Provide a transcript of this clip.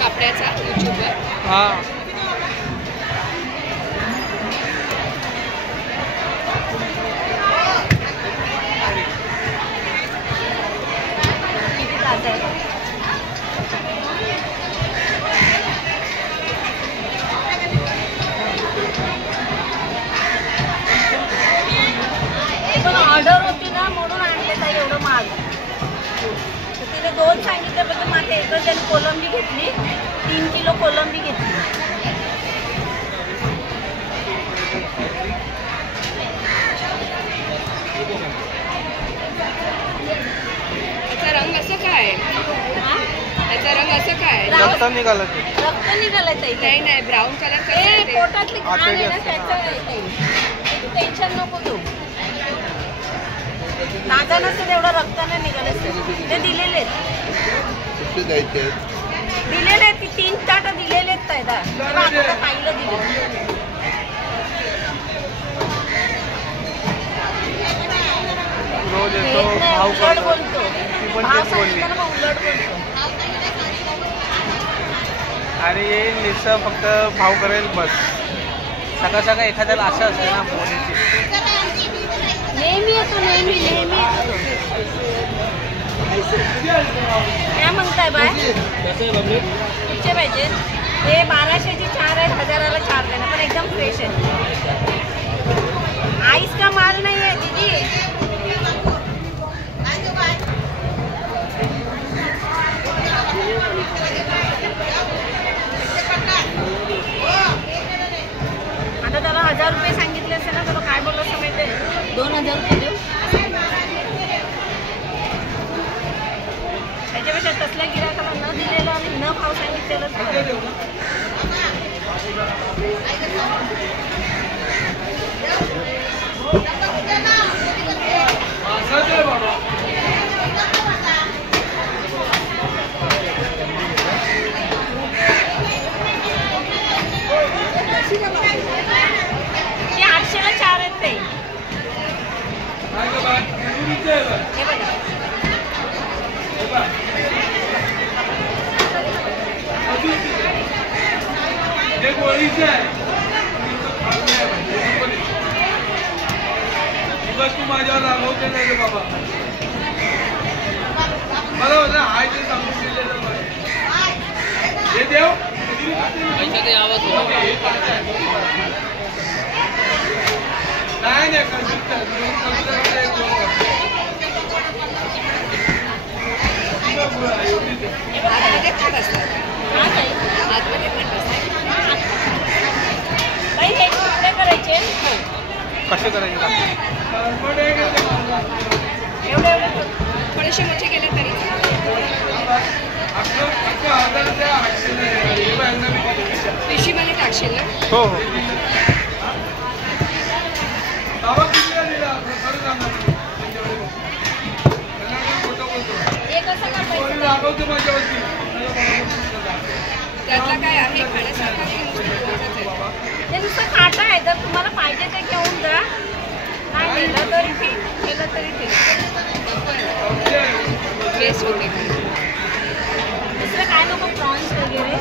कापड्याचा यूट्यूबवर हां ऑर्डर होती ना म्हणून आणले ताई एवढं महाग. तर तिने 2 सांगितलं पण माझे एकच जण कोलंबी घेतली 3 किलो कोलंबी घेतली. याचा रंग असं काय? याचा रंग असं काय? रक्त निघालं ते. रक्त निघालं ताई. नाही नाही ब्राऊन कलर ते पोटातली घाण आहे ना त्याचं टेन्शन नको तू. ताजा नसेल एवढं रक्त नाही निघालं. ते दिलेले दिलेले 3 ताटं दिलेले आहेत ताईला. ताईला दिले. रोज येतो भाव उलट बोलतो. पण भाव तेच बोलली. सांगितलं ना मग उलट बोलतो. आणि येईल नुसतं फक्त भाव करेल बस. सकाळ सकाळ एखाद्याला आशा असते ना बोलायची. नेहमी येतो नेहमी नेहमी काय म्हणताय बाय कुठचे पाहिजे? हे 1200ची 4 आहेत 1000ला 4 देणार पण एकदम फ्रेश आहे. आईस का माल नाही आहे दीदी. आता त्याला 1000 रुपये सांगितले असेल ना तुला काय बोललो असं माहिती आहे? 2000 रुपये देऊ. त्याच्यापेक्षा तसल्या गिराकाला न दिलेलं आणि न भाव सांगितलेलं ते 800ला 4 आहेत ते. हे बघा तू माझ्यावर रागवते नाही रे बाबा. मला होतं हाय ते सांगून दिलेलं हे देव नाही नाही आतमध्ये खात असतात. आतमध्ये खात असतात. काही हे कुठे करायचे कसे करायचे एवढे एवढे थोडेसे मोठे केले तरी पिशवीमध्ये टाकशील ना? हो हो त्यातला काय आहे खाण्यासारखं? ते नुसतं खाटा आहे. जर तुम्हाला पाहिजे ते घेऊन जा. नाही दिलं तरी ठीक केलं तरी ठीक. टेस्ट होते. दुसरं काय नको प्रॉन्स वगैरे